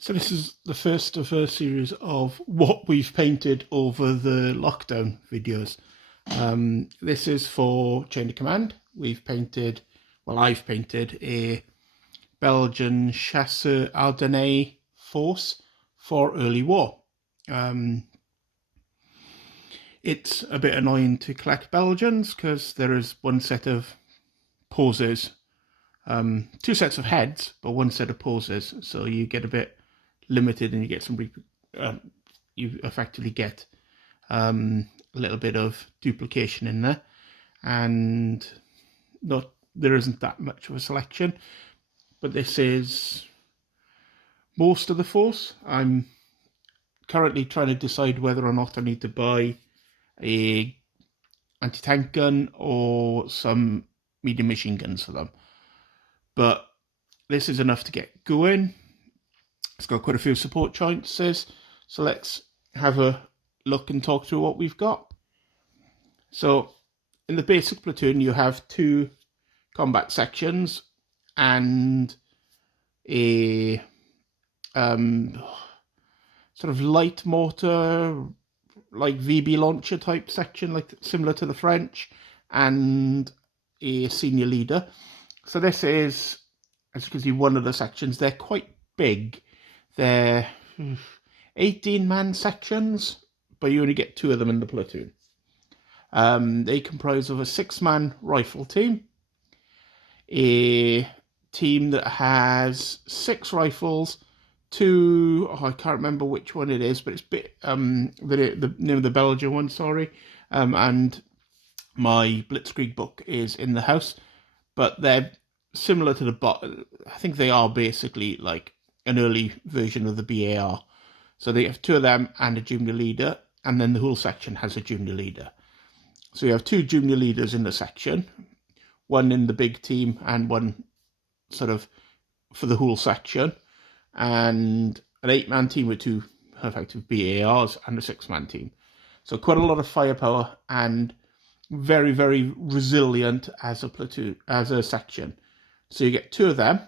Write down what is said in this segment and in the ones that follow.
So this is the first of a series of what we've painted over the lockdown videos. This is for Chain of Command. I've painted a Belgian Chasseurs Ardennais force for early war. It's a bit annoying to collect Belgians because there is one set of poses, two sets of heads, but one set of poses. So you get a bit limited, and you get some. You effectively get a little bit of duplication in there, and there isn't that much of a selection. But this is most of the force. I'm currently trying to decide whether or not I need to buy a anti-tank gun or some medium machine guns for them. But this is enough to get going. It's got quite a few support choices, so let's have a look and talk through what we've got. So in the basic platoon, you have two combat sections and a sort of light mortar, like VB launcher type section, like similar to the French, and a senior leader. So this is, as you can see, one of the sections. They're quite big. They're 18-man sections, but you only get two of them in the platoon. They comprise of a 6-man rifle team, a team that has 6 rifles, I can't remember which one it is, but it's the name of the Belgian one, sorry, and my Blitzkrieg book is in the house, but they're similar to I think they are basically like an early version of the BAR. So they have 2 of them and a junior leader, and then the whole section has a junior leader. So you have 2 junior leaders in the section, one in the big team and one sort of for the whole section, and an 8-man team with 2 effective BARs and a 6-man team. So quite a lot of firepower and very, very resilient as a platoon, as a section. So you get 2 of them.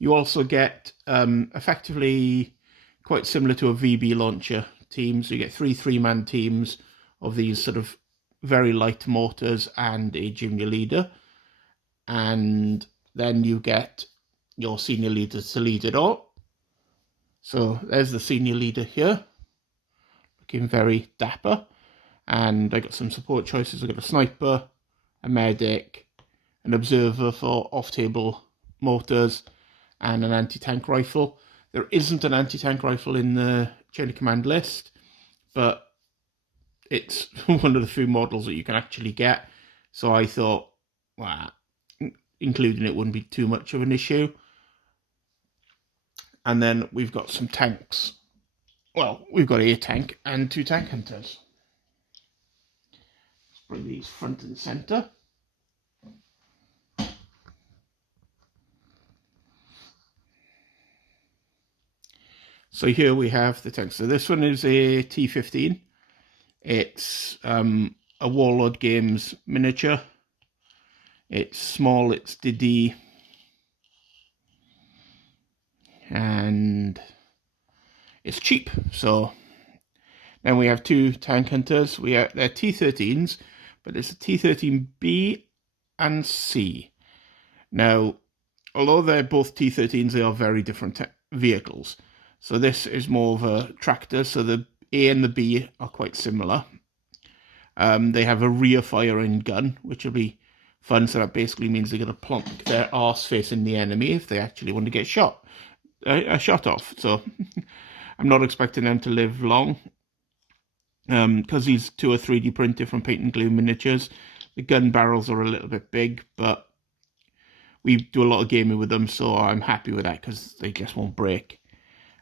You also get effectively quite similar to a VB launcher team. So you get 3 3-man teams of these sort of very light mortars and a junior leader. And then you get your senior leader to lead it all. So there's the senior leader here, looking very dapper. And I got some support choices. I got a sniper, a medic, an observer for off-table mortars, and an anti-tank rifle. There isn't an anti-tank rifle in the Chain of Command list, but it's one of the few models that you can actually get. So I thought, well, including it wouldn't be too much of an issue. And then we've got some tanks. Well, we've got a tank and 2 tank hunters. Let's bring these front and center. So here we have the tank. So this one is a T15. It's a Warlord Games miniature. It's small, it's DD, and it's cheap. So then we have 2 tank hunters. They're T13s, but it's a T13B and C. Now, although they're both T13s, they are very different vehicles. So this is more of a tractor, so the A and the B are quite similar. They have a rear firing gun, which will be fun, so that basically means they're going to plonk their arse facing the enemy if they actually want to get shot off. So I'm not expecting them to live long, because these 2 are 3D printed from paint and glue miniatures. The gun barrels are a little bit big, but we do a lot of gaming with them, so I'm happy with that because they just won't break.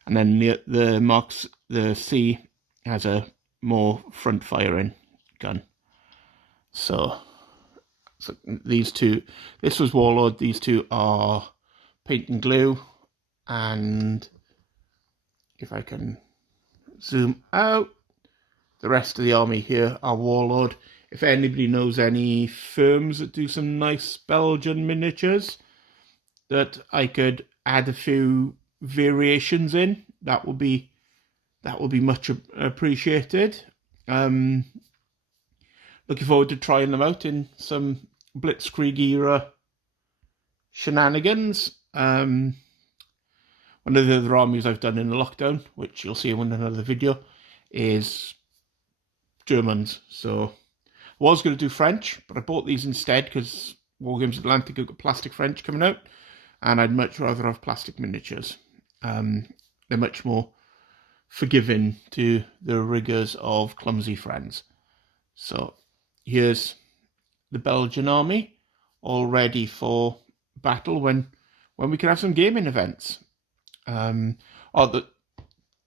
And then the C has a more front firing gun. So these 2, this was Warlord, these 2 are paint and glue, and if I can zoom out, the rest of the army here are Warlord. If anybody knows any firms that do some nice Belgian miniatures that I could add a few variations in, that would be much appreciated. Looking forward to trying them out in some Blitzkrieg era shenanigans. One of the other armies I've done in the lockdown, which you'll see in another video, is Germans. So I was going to do French, but I bought these instead because Wargames Atlantic have got plastic French coming out, and I'd much rather have plastic miniatures. They're much more forgiving to the rigours of clumsy friends. So here's the Belgian Army, all ready for battle when we can have some gaming events. The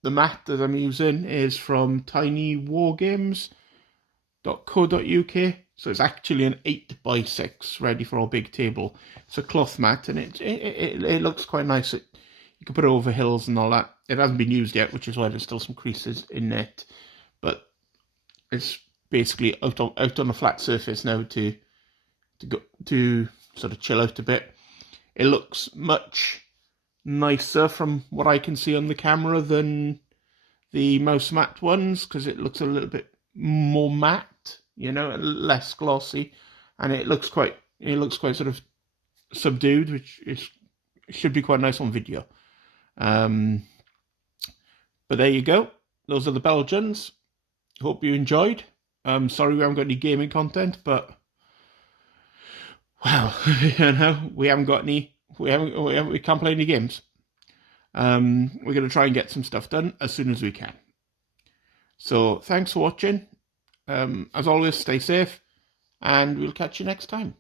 mat that I'm using is from tinywargames.co.uk. So it's actually an 8x6 ready for our big table. It's a cloth mat, and it looks quite nice. You can put it over hills and all that. It hasn't been used yet, which is why there's still some creases in it. But it's basically out on a flat surface now to sort of chill out a bit. It looks much nicer from what I can see on the camera than the mouse mat ones, because it looks a little bit more matte, less glossy, and it looks quite sort of subdued, which should be quite nice on video. But there you go. Those are the Belgians. Hope you enjoyed. Sorry we haven't got any gaming content, but well, we haven't got any. We can't play any games. We're going to try and get some stuff done as soon as we can. So thanks for watching. As always, stay safe, and we'll catch you next time.